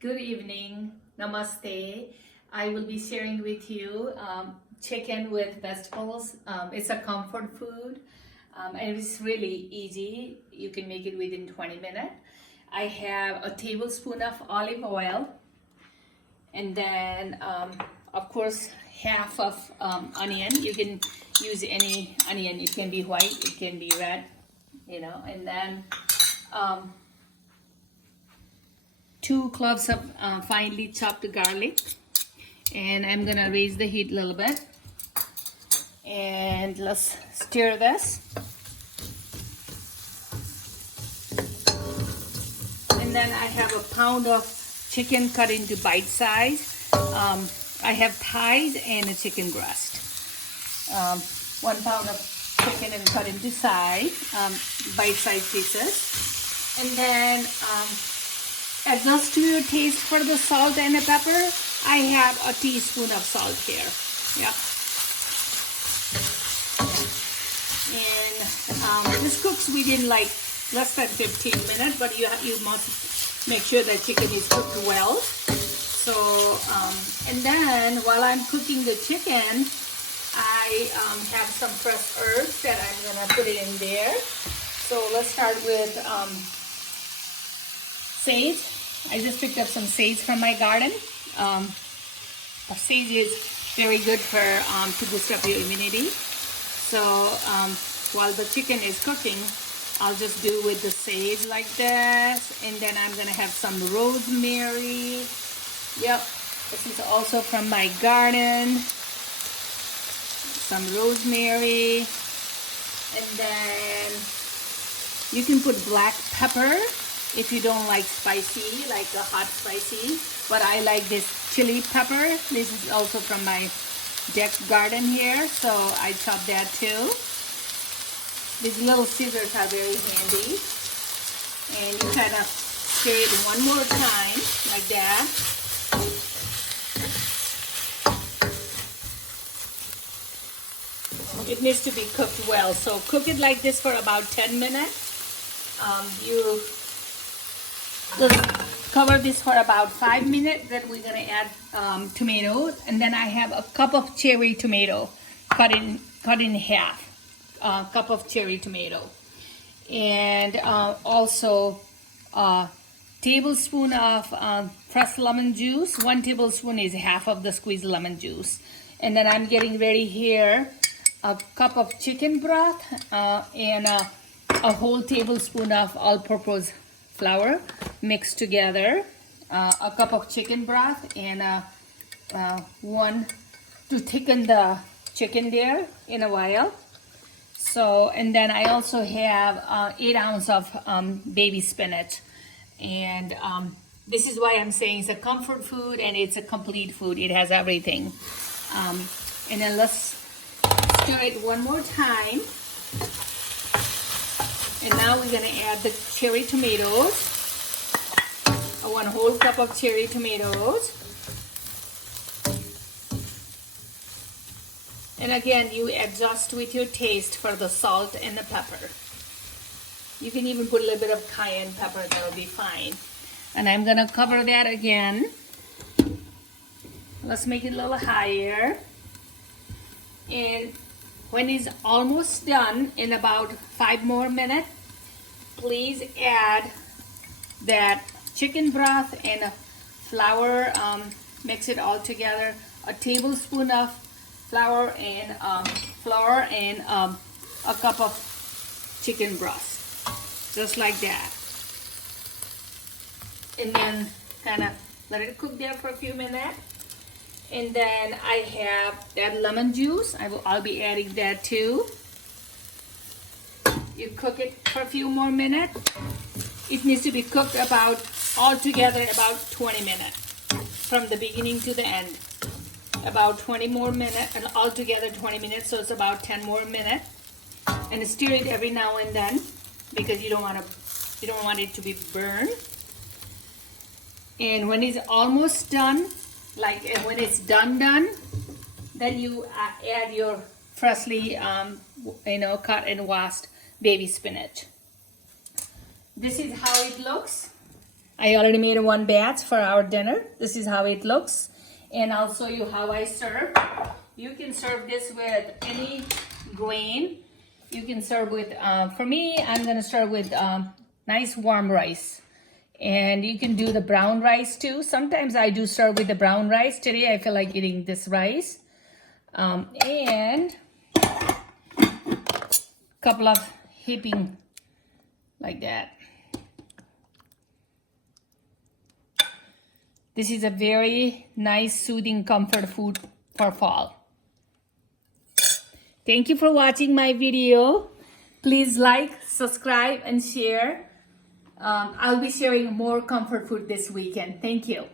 Good evening, namaste. I will be sharing with you chicken with vegetables. It's a comfort food and it's really easy. You can make it within 20 minutes. I have a tablespoon of olive oil and then, of course, half of onion. You can use any onion. It can be white, it can be red, and then 2 cloves of finely chopped garlic, and I'm gonna raise the heat a little bit and let's stir this. And then I have a pound of chicken cut into bite size. I have thighs and a chicken breast. 1 pound of chicken and cut into bite size pieces. And then adjust to your taste for the salt and the pepper. I have a teaspoon of salt here. Yeah. And this cooks within like less than 15 minutes, but you must make sure that chicken is cooked well. So, and then while I'm cooking the chicken, I have some fresh herbs that I'm gonna put it in there. So let's start with sage. I just picked up some sage from my garden. Sage is very good for to boost up your immunity. So while the chicken is cooking, I'll just do with the sage like this, and then I'm gonna have some rosemary. Yep, this is also from my garden. Some rosemary, and then you can put black pepper if you don't like spicy, like a hot spicy, but I like this chili pepper. This is also from my deck garden here, so I chop that too. These little scissors are very handy, and you kind of stir it one more time like that. It needs to be cooked well, so cook it like this for about 10 minutes. You just cover this for about 5 minutes. Then we're gonna add tomatoes, and then I have a cup of cherry tomato cut in half. Cup of cherry tomato, and also a tablespoon of fresh lemon juice. 1 tablespoon is half of the squeezed lemon juice. And then I'm getting ready here a cup of chicken broth and a whole tablespoon of all-purpose flour mixed together. A cup of chicken broth and one to thicken the chicken there in a while. So, and then I also have 8 ounces of baby spinach. And this is why I'm saying it's a comfort food and it's a complete food. It has everything. And then let's stir it one more time. And now we're gonna add the cherry tomatoes. 1 whole cup of cherry tomatoes. And again, you adjust with your taste for the salt and the pepper. You can even put a little bit of cayenne pepper, that'll be fine. And I'm gonna cover that again. Let's make it a little higher. And when it's almost done, in about 5 more minutes, please add that chicken broth and flour, mix it all together. A tablespoon of flour and a cup of chicken broth, just like that. And then kind of let it cook there for a few minutes. And then I have that lemon juice. I'll be adding that too. You cook it for a few more minutes. It needs to be cooked about altogether about 20 minutes from the beginning to the end. About 20 more minutes, and altogether 20 minutes, so it's about 10 more minutes. And stir it every now and then because you don't want it to be burned. And when it's almost done, like when it's done, then you add your freshly cut and washed baby spinach. This is how it looks. I already made one batch for our dinner. This is how it looks. And I'll show you how I serve. You can serve this with any grain. You can serve with, for me, I'm gonna serve with nice warm rice. And you can do the brown rice too. Sometimes I do serve with the brown rice. Today I feel like eating this rice. And a couple of heaping like that. This is a very nice, soothing comfort food for fall. Thank you for watching my video. Please like, subscribe, and share. I'll be sharing more comfort food this weekend. Thank you.